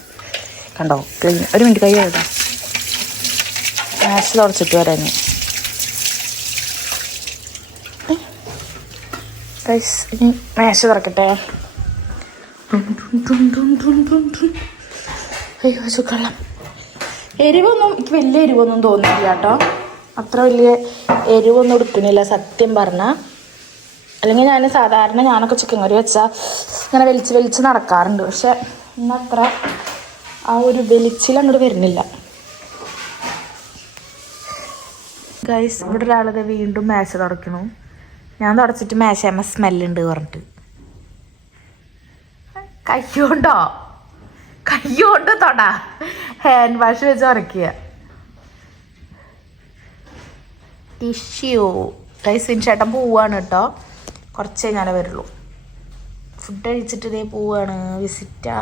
കണ്ടോ? ക്ലീൻ ഒരു മിനിറ്റ് കൈ കഴുകാം. മാച്ച് തുടച്ചിട്ട് വരാൻ ഗൈസ് ഇനി മാച്ച് തുറക്കട്ടെ. അയ്യോ സുഖം എരിവൊന്നും എനിക്ക് വലിയ എരിവൊന്നും തോന്നില്ല കേട്ടോ. അത്ര വലിയ എരിവൊന്നും എടുക്കണില്ല സത്യം പറഞ്ഞാൽ അല്ലെങ്കിൽ ഞാൻ സാധാരണ ഞാനൊക്കെ ചിക്കൻ കറി വെച്ചാൽ ഇങ്ങനെ വലിച്ച് വലിച്ച് നടക്കാറുണ്ട്. പക്ഷെ ഇന്നത്ര ആ ഒരു വെളിച്ചിൽ അങ്ങോട്ട് വരുന്നില്ല. ഗൈസ് ഇവിടെ ഒരാളത് വീണ്ടും മേശ തുടയ്ക്കണു ഞാൻ തുടച്ചിട്ട് മേശയമ്മ സ്മെല്ലുണ്ട് പറഞ്ഞിട്ട്. കയ്യോണ്ടോ? കയ്യോണ്ട് തൊട. ഹാൻഡ് വാഷ് വെച്ച് ഉറക്കുക ടിഷ്യൂ ഗൈസ് ചേട്ടൻ പോവാണ് കേട്ടോ. കുറച്ചേ കഴിഞ്ഞാലേ വരുള്ളൂ. ഫുഡ് കഴിച്ചിട്ട് ഇതേ പോവാണ്. വിസിറ്റാ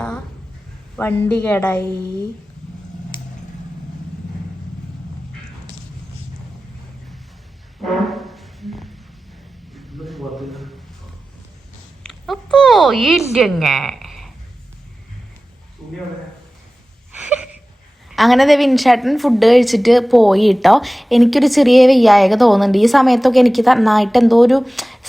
വണ്ടി കേടായി. അപ്പോ ഇല്ലങ്ങ അങ്ങനെ ദേ വിൻഷേട്ടൻ ഫുഡ് കഴിച്ചിട്ട് പോയി കേട്ടോ എനിക്കൊരു ചെറിയ വെയ്യായക തോന്നുന്നുണ്ട്. ഈ സമയത്തൊക്കെ എനിക്ക് നന്നായിട്ട് എന്തോ ഒരു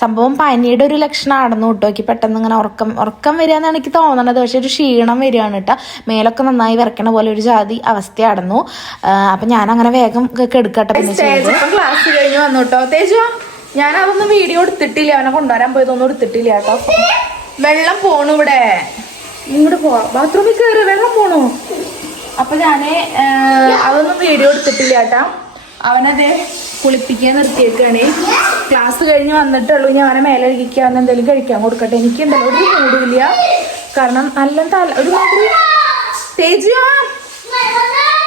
സംഭവം പനിയുടെ ഒരു ലക്ഷണമാണെന്ന് കേട്ടോ എനിക്ക് പെട്ടെന്ന് ഇങ്ങനെ ഉറക്കം ഉറക്കം വരിക എന്നാണ് എനിക്ക് തോന്നണത്. പക്ഷെ ഒരു ക്ഷീണം വരികയാണ് കേട്ടോ മേലൊക്കെ നന്നായി വിറക്കണ പോലെ ഒരു ജാതി അവസ്ഥയായിരുന്നു അപ്പൊ ഞാൻ അങ്ങനെ വേഗം കെടുക്കട്ടെ പിന്നെ ക്ലാസ് കഴിഞ്ഞ് വന്നു കേട്ടോ തേജു ഞാൻ അതൊന്നും വീഡിയോ എടുത്തിട്ടില്ല. അവനെ കൊണ്ടുവരാൻ പോയതൊന്നും എടുത്തിട്ടില്ല കേട്ടോ വെള്ളം പോണു ഇവിടെ. ഇങ്ങോട്ട് പോവാ. ബാത്റൂമിൽ കയറി വെള്ളം പോണു. അപ്പൊ ഞാൻ അതൊന്നും വീഡിയോ എടുത്തിട്ടില്ല കേട്ടാ. അവനത് കുളിപ്പിക്കാൻ നിർത്തിയേക്കാണ്. ക്ലാസ് കഴിഞ്ഞ് വന്നിട്ടുള്ളൂ ഞാൻ അവനെ മേലെ അവന് എന്തെങ്കിലും കഴിക്കാൻ കൊടുക്കട്ടെ. എനിക്ക് എന്തായാലും ഒരു മൂടില്ല. കാരണം നല്ല തല ഒരു തേജിയോ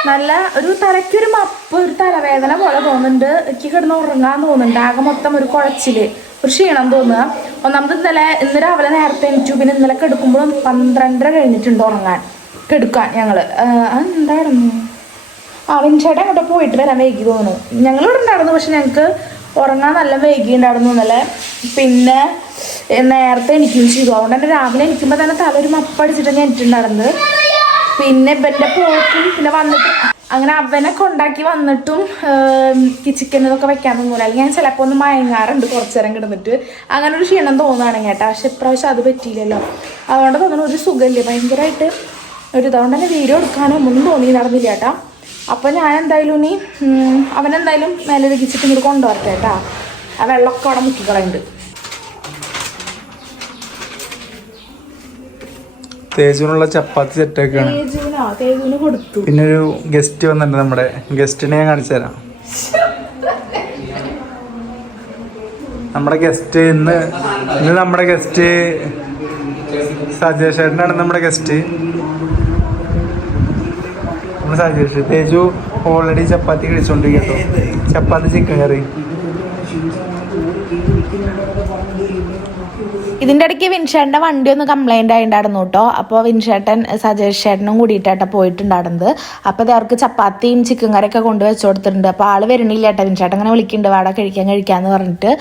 നല്ല ഒരു തലയ്ക്കൊരു മപ്പ് ഒരു തലവേദന പോലെ തോന്നുന്നുണ്ട്. എനിക്ക് കിടന്ന് ഉറങ്ങാൻ തോന്നുന്നുണ്ട്. ആകെ മൊത്തം ഒരു കുഴച്ചിൽ. ഒരു ക്ഷീണം തോന്നുക. ഒന്നാമത് ഇന്നലെ ഇന്ന് രാവിലെ നേരത്തെ പിന്നെ ഇന്നലെ കിടക്കുമ്പോഴും പന്ത്രണ്ടര കഴിഞ്ഞിട്ടുണ്ട് ഉറങ്ങാൻ. കെടുക്കാൻ ഞങ്ങൾ. അതെന്താണെന്ന്? അവൻ ചേട്ടൻ അങ്ങോട്ട് പോയിട്ട് വരാൻ വൈകി തോന്നുന്നു ഞങ്ങളിവിടെ ഉണ്ടായിരുന്നു പക്ഷെ ഞങ്ങൾക്ക് ഉറങ്ങാൻ നല്ല വൈകി ഉണ്ടായിരുന്നു ഇന്നലെ. പിന്നെ നേരത്തെ എനിക്കും ചെയ്തു. അതുകൊണ്ട് തന്നെ രാവിലെ എനിക്കുമ്പോൾ തന്നെ തല ഒരു മപ്പടിച്ചിട്ട് ഞാൻ എനിക്കുണ്ടായിരുന്നത് പിന്നെ ഇവന്റെ പോക്കും പിന്നെ വന്നിട്ട് അങ്ങനെ അവനെ കൊണ്ടാക്കി വന്നിട്ടും ചിക്കനൊക്കെ വെക്കാൻ തോന്നൂല. അല്ലെങ്കിൽ ഞാൻ ചിലപ്പോൾ ഒന്ന് മയങ്ങാറുണ്ട് കുറച്ചു നേരം കിടന്നിട്ട്. അങ്ങനെ ഒരു ക്ഷീണം തോന്നുകയാണെങ്കിൽ കേട്ടോ. പക്ഷെ ഇപ്രാവശ്യം അത് പറ്റിയില്ലല്ലോ. അതുകൊണ്ട് തോന്നുന്നു ഒരു സുഖമില്ലേ. ഭയങ്കരമായിട്ട് ഒരു ഇതുകൊണ്ട് തന്നെ വീഡിയോ എടുക്കാനോ ഒന്നും തോന്നി നടന്നില്ല കേട്ടാ. അപ്പം ഞാൻ എന്തായാലും ഇനി അവനെന്തായാലും മേലെ രചിച്ചിട്ട് ഇങ്ങോട്ട് കൊണ്ടുവരട്ടെ കേട്ടാ. ആ വെള്ളമൊക്കെ അവിടെ മുക്കിക്കളയുണ്ട് തേജുവിനുള്ള ചപ്പാത്തി സെറ്റാക്കാണ് തേജുവിനോ? കൊടുത്തു. പിന്നെ ഒരു ഗസ്റ്റ് വന്നിട്ടുണ്ട് നമ്മുടെ. ഗസ്റ്റിനെ ഞാൻ കാണിച്ചു തരാം. നമ്മുടെ ഗസ്റ്റ് ഇന്ന് ഇന്ന് നമ്മുടെ ഗസ്റ്റ് സജേഷ് ചേട്ടനാണ് നമ്മുടെ ഗസ്റ്റ് നമ്മുടെ സജേഷ് തേജു ഓൾറെഡി ചപ്പാത്തി കഴിച്ചോണ്ടിരിക്കട്ടോ ചപ്പാത്തി ചിക്കൻ കറി. ഇതിന്റെ ഇടയ്ക്ക് വിൻഷേട്ടന്റെ വണ്ടി ഒന്ന് കംപ്ലൈന്റ് ആയിട്ടുണ്ടായിരുന്നു കേട്ടോ. അപ്പോൾ വിൻഷേട്ടൻ സജേഷ് ചേട്ടനും കൂടിയിട്ടാട്ടോ പോയിട്ടുണ്ടായിരുന്നത്. അപ്പോൾ ഇത് അവർക്ക് ചപ്പാത്തിയും ചിക്കൻ കറിയൊക്കെ കൊണ്ട് വെച്ച് കൊടുത്തിട്ടുണ്ട്. അപ്പോൾ ആൾ വരണില്ല കേട്ടോ. വിൻഷേട്ടൻ അങ്ങനെ വിളിക്കുന്നുണ്ട് വാടക കഴിക്കാൻ കഴിക്കാന്ന് പറഞ്ഞിട്ട്.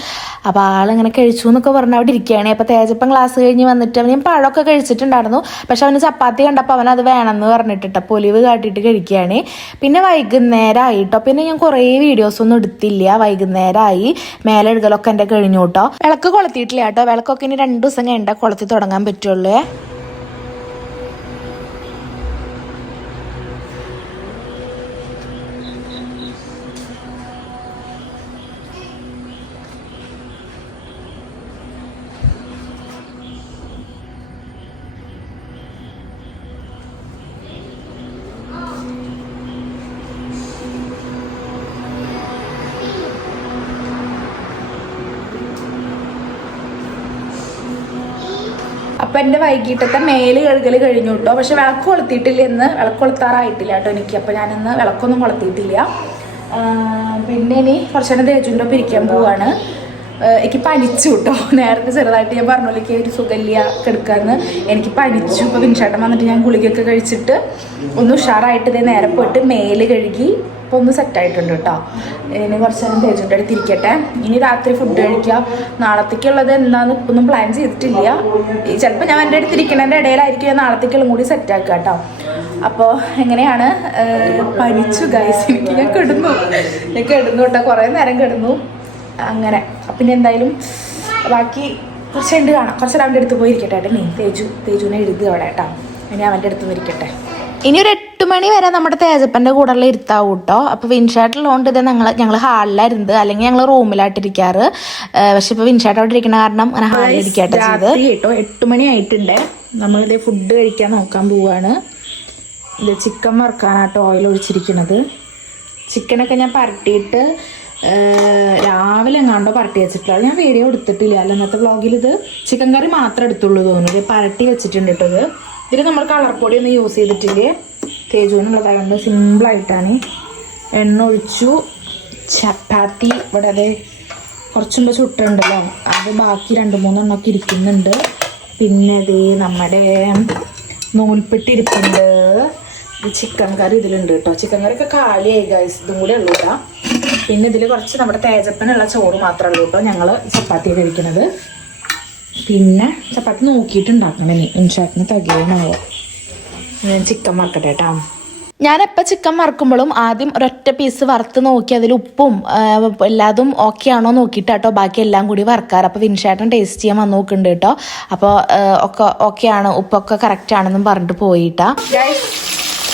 അപ്പോൾ ആളിങ്ങനെ കഴിച്ചു എന്നൊക്കെ പറഞ്ഞ് അവിടെ ഇരിക്കുകയാണ്. അപ്പോൾ തേജപ്പം ക്ലാസ് കഴിഞ്ഞ് വന്നിട്ട് അവൻ പഴമൊക്കെ കഴിച്ചിട്ടുണ്ടായിരുന്നു. പക്ഷെ അവന് ചപ്പാത്തി കണ്ടപ്പോൾ അവൻ അത് വേണമെന്ന് പറഞ്ഞിട്ട് പൊലിവ് കാട്ടിയിട്ട് കഴിക്കുകയാണ്. പിന്നെ വൈകുന്നേരമായിട്ടോ പിന്നെ ഞാൻ കുറേ വീഡിയോസ് ഒന്നും എടുത്തില്ല. വൈകുന്നേരമായി മേലെ എഴുകലൊക്കെ എന്റെ കഴിഞ്ഞു കേട്ടോ. വിളക്ക് കൊളുത്തിയിട്ടില്ല കേട്ടോ. വിളക്കൊക്കെ ഇനി രണ്ട് ദിവസം കഴിഞ്ഞാൽ കുളത്തിൽ തുടങ്ങാൻ പറ്റുള്ളൂ. വൈകിട്ടത്തെ മേൽ കഴുകൽ കഴിഞ്ഞു കേട്ടോ പക്ഷെ വിളക്ക് കൊളുത്തിയിട്ടില്ല എന്ന് വിളക്ക് കൊളുത്താറായിട്ടില്ല കേട്ടോ എനിക്ക്. അപ്പം ഞാനിന്ന് വിളക്കൊന്നും കൊളുത്തിയിട്ടില്ല. പിന്നെ ഇനി കുറച്ചു നേരം തേജുന്റെ ഒപ്പം ഇരിക്കാൻ പോവാണ്. എനിക്ക് പനിച്ചു കേട്ടോ നേരത്തെ ചെറുതായിട്ട് ഞാൻ പറഞ്ഞ ഒരു സുഖല്യ കിടക്കാന്ന്. എനിക്ക് പനിച്ചു. ഇപ്പൊ വിൻഷേട്ടൻ വന്നിട്ട് ഞാൻ ഗുളികയൊക്കെ കഴിച്ചിട്ട് ഒന്ന് ഉഷാറായിട്ട് ഇതേ നേരെ പോയിട്ട് മേൽ കഴുകി ഇപ്പൊ ഒന്ന് സെറ്റായിട്ടുണ്ട് കേട്ടോ ഇനി കുറച്ച് നേരം തേച്ചിട്ട് അടുത്തിരിക്കട്ടെ ഇനി രാത്രി ഫുഡ് കഴിക്കുക നാളത്തേക്കുള്ളത് എന്താന്ന് ഒന്നും പ്ലാൻ ചെയ്തിട്ടില്ല. ചിലപ്പോൾ ഞാൻ എന്റെ അടുത്ത് ഇരിക്കണതിന്റെ ഇടയിലായിരിക്കും ഞാൻ നാളത്തേക്കുള്ള കൂടി സെറ്റ് ആക്കുക കേട്ടോ അപ്പോൾ എങ്ങനെയാണ്? പനിച്ചു ഗൈസ് എനിക്ക് ഞാൻ കിടന്നു. ഞാൻ കിടന്നു കേട്ടോ കുറേ നേരം കിടന്നു. അങ്ങനെ. പിന്നെ എന്തായാലും ബാക്കി കുറച്ച് ഉണ്ട് കാണാം. കുറച്ച് അവന്റെ അടുത്ത് പോയിരിക്കട്ടെ നീ തേജു തേജുവിനെ എഴുതുക അവിടെ കേട്ടോ ഇനി അവന്റെ അടുത്ത് പോയിരിക്കട്ടെ. ഇരിക്കട്ടെ ഇനി ഒരു എട്ട് മണി വരെ നമ്മുടെ തേജപ്പന്റെ കൂടെയുള്ള ഇരുത്താവും കേട്ടോ അപ്പോൾ വിൻഷാട്ടുള്ളതുകൊണ്ട് ഇത് ഞങ്ങൾ ഞങ്ങൾ ഹാളിലായിരുന്നത്. അല്ലെങ്കിൽ ഞങ്ങൾ റൂമിലായിട്ടിരിക്കാറ്. പക്ഷെ ഇപ്പോൾ വിൻഷാട്ട് അവിടെ ഇരിക്കണ കാരണം അങ്ങനെ ഹാളിലിരിക്കട്ടെ ചെയ്ത് കേട്ടോ. എട്ട് മണി ആയിട്ടുണ്ട്. നമ്മളിത് ഫുഡ് കഴിക്കാൻ നോക്കാൻ പോവാണ്. ഇത് ചിക്കൻ വറുക്കാനാട്ടോ ഓയിൽ ഒഴിച്ചിരിക്കുന്നത് ചിക്കനൊക്കെ ഞാൻ പരട്ടിയിട്ട് രാവിലെ എങ്ങാണ്ടോ പരട്ടി വെച്ചിട്ടുള്ള ഞാൻ വീഡിയോ എടുത്തിട്ടില്ല. അല്ല ഇന്നത്തെ വ്ളോഗിൽ ഇത് ചിക്കൻ കറി മാത്രമേ എടുത്തുള്ളൂ തോന്നുന്നു. ഇത് പരട്ടി വെച്ചിട്ടുണ്ട് കേട്ടോ ഇത്. ഇതിൽ നമ്മൾ കളർ പൊടി ഒന്നും യൂസ് ചെയ്തിട്ടില്ലേ? തേജുവിനുള്ളതായതുകൊണ്ട് സിമ്പിളായിട്ടാണ് എണ്ണ ഒഴിച്ചു. ചപ്പാത്തി ഇവിടെ അതെ കുറച്ചും മുമ്പ് ചുട്ടുണ്ടല്ലോ അത് ബാക്കി രണ്ട് മൂന്നെണ്ണമൊക്കെ ഇരിക്കുന്നുണ്ട്. പിന്നെ ദേ നമ്മുടെ നൂൽപ്പെട്ടി ഇരിപ്പുണ്ട്. ഇത് ചിക്കൻ കറി ഇതിലുണ്ട് കേട്ടോ. ചിക്കൻ കറിയൊക്കെ കാലിയായി ഗൈസ് ഇതും കൂടെ ഉള്ളൂ കേട്ടോ. പിന്നെ ഇതിൽ കുറച്ച് നമ്മുടെ തേജപ്പനുള്ള ചോറ് മാത്രമേ ഉള്ളൂ കേട്ടോ. ഞങ്ങൾ ചപ്പാത്തി കഴിക്കുന്നത്. പിന്നെ ചപ്പാത്തി നോക്കിയിട്ട് ഉണ്ടാക്കണം ഇനി ഇൻഷാട്ടിന് തികയണമോ ഞാൻ ചിക്കൻ മറക്കട്ടെ കേട്ടോ. ഞാൻ എപ്പോൾ ചിക്കൻ മറക്കുമ്പോഴും ആദ്യം ഒരൊറ്റ പീസ് വറുത്ത് നോക്കി അതിൽ ഉപ്പും എല്ലാതും ഓക്കെ ആണോ നോക്കിയിട്ട് കേട്ടോ. ബാക്കി എല്ലാം കൂടി വറക്കാറ്. അപ്പോൾ വിൻഷേട്ടൻ ടേസ്റ്റ് ചെയ്യാൻ വന്ന് നോക്കുന്നുണ്ട് കേട്ടോ. അപ്പോൾ ഒക്കെ ഓക്കെ ആണ്. ഉപ്പൊക്കെ കറക്റ്റ് ആണെന്നും പറഞ്ഞിട്ട് പോയിട്ടാ.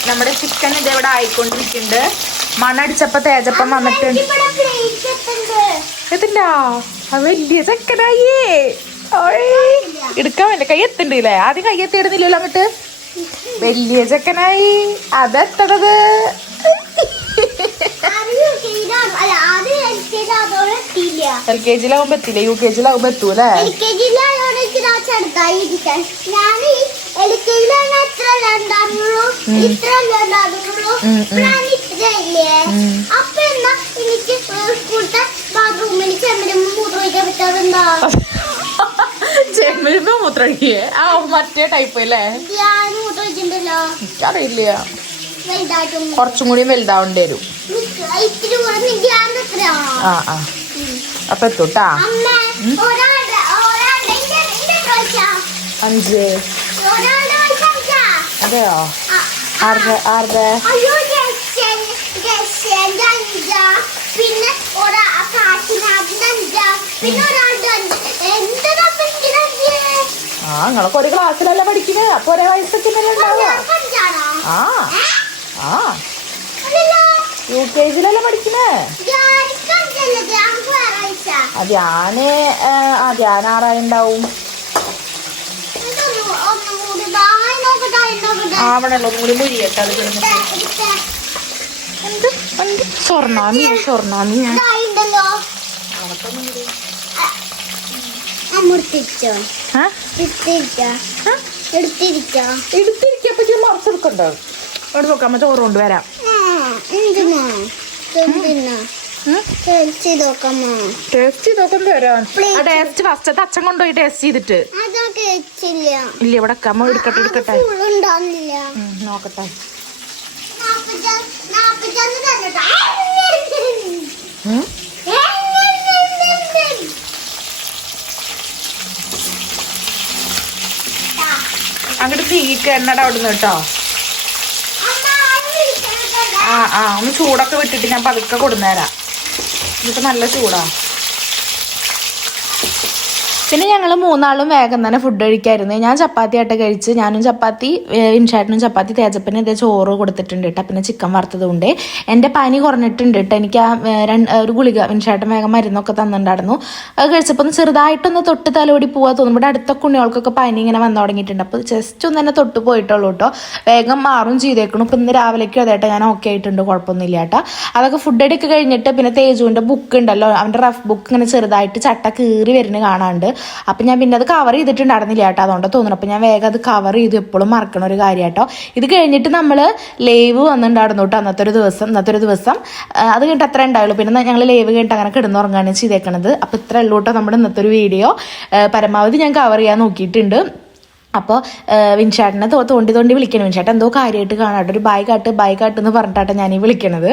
നമ്മുടെ ചിക്കൻ ഇതെവിടെ ആയിക്കൊണ്ടിരിക്കുന്നുണ്ട് മണ്ണടിച്ചപ്പോ തേജപ്പം വന്നിട്ട്. എത്തിണ്ടാ? വലിയ ചെക്കനായേ. എടുക്കാൻ വേണ്ട കൈ എത്തണ്ടില്ലേ ആദ്യം കൈ എത്തിയിടുന്നില്ലല്ലോ അങ്ങോട്ട് വലിയ ചെക്കനായി. അതെത്തണത്. എൽ കെ ജിയിലാവുമ്പോ എത്തില്ല? യു കെ ജിയിലാവുമ്പോ എത്തൂലേ ഞാൻ മൂത്രമൊഴിക്കേ ചെമ്മിരുമ്പോ മൂത്രഴിക്കേ ആ മറ്റേ ടൈപ്പ് അല്ലേ? എനിക്കറിയില്ല. കുറച്ചും കൂടി വലുതാവേണ്ടി വരും. ആ ആ. അപ്പൊ എത്തൂട്ടാ. അഞ്ച്. അതെയോ? ആരുടെ ആരുടെ? പിന്നെ ഒരാ പിന്നെ ഒരാളുടെ ആ നിങ്ങളൊക്കെ ഒരു ക്ലാസ്സിലല്ല പഠിക്കുന്നത് അപ്പൊ ഒരേ വയസ്സൊക്കെ ഉണ്ടാവുക. ആ. ആ. യു കെ ജിയിലല്ല വേറാഴ്ച ആ ധ്യാന് ഏ, ആ ധ്യാന ആറായിണ്ടാവും. ഇതൊന്നും ഒന്നും കൂടി ബായ് നോക്കട്ടെ നോക്കട്ടെ. ആവണല്ലോ ഒന്നുകൂടി മുഴിയട്ടെ അത് കിടന്നിട്ട്. ഇതാ, എന്ത്? എന്ത്? ആ എടുത്തിരിച്ചോ എടുത്തിരിച്ചോ എടുത്തിരിക്കപ്പോ മറച്ചെടുക്കണ്ടോ? അവിടെ നോക്കാം ചോറ് കൊണ്ടുവരാം ടേസ്റ്റ് ചെയ്ത് നോക്കാമോ? ടേസ്റ്റ് ചെയ്തൊക്കെ തരാം ആ ടേസ്റ്റ് ഫസ്റ്റ് അച്ഛൻ കൊണ്ടുപോയി ടേസ്റ്റ് ചെയ്തിട്ട്. ഇല്ല ഇവിടെ അമ്മ എടുക്കട്ടെ എടുക്കട്ടെ. നോക്കട്ടെ. അങ്ങോട്ട് തീക്ക് എണ്ണട അവിടുന്ന് കേട്ടോ. ആ ആ ഒന്ന് ചൂടൊക്കെ വിട്ടിട്ട് ഞാൻ പതുക്കെ കൊടുന്നേരാം. ഇതിപ്പോ നല്ല ചൂടാ. പിന്നെ ഞങ്ങൾ മൂന്നാളും വേഗം തന്നെ ഫുഡ് കഴിക്കായിരുന്നു. ഞാൻ ചപ്പാത്തി ആയിട്ട് കഴിച്ച് ഞാനും ചപ്പാത്തി ഇൻഷാട്ടിനും ചപ്പാത്തി തേജപ്പനും ഇതേ ചോറ് കൊടുത്തിട്ടുണ്ട് കേട്ടോ പിന്നെ ചിക്കൻ വറുത്തതുകൊണ്ട് എന്റെ പനി കുറഞ്ഞിട്ടുണ്ട് കേട്ടോ എനിക്ക് ആ ഒരു ഗുളിക ഇൻഷാട്ടൻ വേഗം മരുന്നൊക്കെ തന്നിട്ടുണ്ടായിരുന്നു. അത് കഴിച്ചപ്പോൾ ഒന്ന് ചെറുതായിട്ടൊന്ന് തൊട്ട് തലോടി പോവാ തോന്നും ഇവിടെ അടുത്ത കുഞ്ഞുകൾക്കൊക്കെ പനി ഇങ്ങനെ വന്നു തുടങ്ങിയിട്ടുണ്ട്. അപ്പോൾ ജസ്റ്റ് ഒന്ന് തന്നെ തൊട്ട് പോയിട്ടുള്ളൂ കേട്ടോ വേഗം മാറും ചെയ്തേക്കണം. ഇപ്പം ഇന്ന് രാവിലേക്കും അതേട്ടാ ഞാൻ ഓക്കെ ആയിട്ടുണ്ട്. കുഴപ്പമൊന്നുമില്ല കേട്ടോ അതൊക്കെ ഫുഡ് എടുക്കുക കഴിഞ്ഞിട്ട് പിന്നെ തേജുവിന്റെ ബുക്ക് ഉണ്ടല്ലോ. അവന്റെ റഫ് ബുക്ക് ഇങ്ങനെ ചെറുതായിട്ട് ചട്ട കീറി വരുന്നത് കാണാണ്ട് അപ്പം ഞാൻ പിന്നെ അത് കവർ ചെയ്തിട്ടുണ്ടായിരുന്നില്ല കേട്ടോ അതുകൊണ്ട് തോന്നുന്നു. അപ്പം ഞാൻ വേഗം അത് കവർ ചെയ്ത് എപ്പോഴും മറക്കണ ഒരു കാര്യം കേട്ടോ. ഇത് കഴിഞ്ഞിട്ട് നമ്മൾ ലേവ് വന്നിട്ടുണ്ടായിരുന്നു കേട്ടോ അന്നത്തെ ഒരു ദിവസം ഇന്നത്തെ ഒരു ദിവസം അത് കഴിഞ്ഞിട്ട് അത്ര ഉണ്ടായുള്ളൂ. പിന്നെ ഞങ്ങൾ ലേവ് കഴിഞ്ഞിട്ട് അങ്ങനെ കിടന്നുറങ്ങാണ് ചെയ്തേക്കണത്. അപ്പം ഇത്ര ഉള്ളൂ കേട്ടോ നമ്മുടെ ഇന്നത്തെ ഒരു വീഡിയോ പരമാവധി ഞാൻ കവർ ചെയ്യാൻ നോക്കിയിട്ടുണ്ട്. അപ്പോൾ വിൻചാട്ടിനെ തോ തോണ്ടി തോണ്ടി വിളിക്കണം. വിൻചാട്ടൻ എന്തോ കാര്യമായിട്ട് കാണാട്ടോ ഒരു ബായ് കാട്ട് ബായ് കാട്ട് എന്ന് പറഞ്ഞിട്ടാണ് ഞാൻ ഈ വിളിക്കണത്.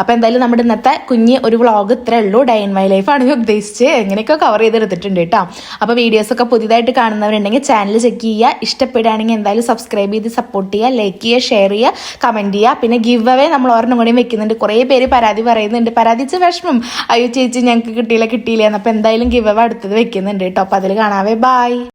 അപ്പോൾ എന്തായാലും നമ്മുടെ ഇന്നത്തെ കുഞ്ഞ് ഒരു വ്ളോഗ് ഇത്രേ ഉള്ളൂ. ഡേ ഇൻ മൈ ലൈഫ് ആണ് ഞാൻ ഉദ്ദേശിച്ച് എങ്ങനെയൊക്കെ കവർ ചെയ്തെടുത്തിട്ടുണ്ട് കേട്ടോ. അപ്പോൾ വീഡിയോസൊക്കെ പുതിയതായിട്ട് കാണുന്നവരുണ്ടെങ്കിൽ ചാനൽ ചെക്ക് ചെയ്യുക. ഇഷ്ടപ്പെടുകയാണെങ്കിൽ എന്തായാലും സബ്സ്ക്രൈബ് ചെയ്ത് സപ്പോർട്ട് ചെയ്യുക ലൈക്ക് ചെയ്യുക ഷെയർ ചെയ്യുക കമന്റ് ചെയ്യുക. പിന്നെ ഗിവ് അവേ നമ്മൾ ഒരെണ്ണം കൂടി വെക്കുന്നുണ്ട്. കുറേ പേര് പരാതി പറയുന്നുണ്ട്. പരാതിച്ച് വിഷമം. അയ്യോ ചേച്ചി ഞങ്ങൾക്ക് കിട്ടിയില്ല കിട്ടിയില്ല എന്നപ്പോൾ എന്തായാലും ഗിവ് അവ അടുത്തത് വെക്കുന്നുണ്ട് കേട്ടോ. അപ്പോൾ അതിൽ കാണാവേ. ബൈ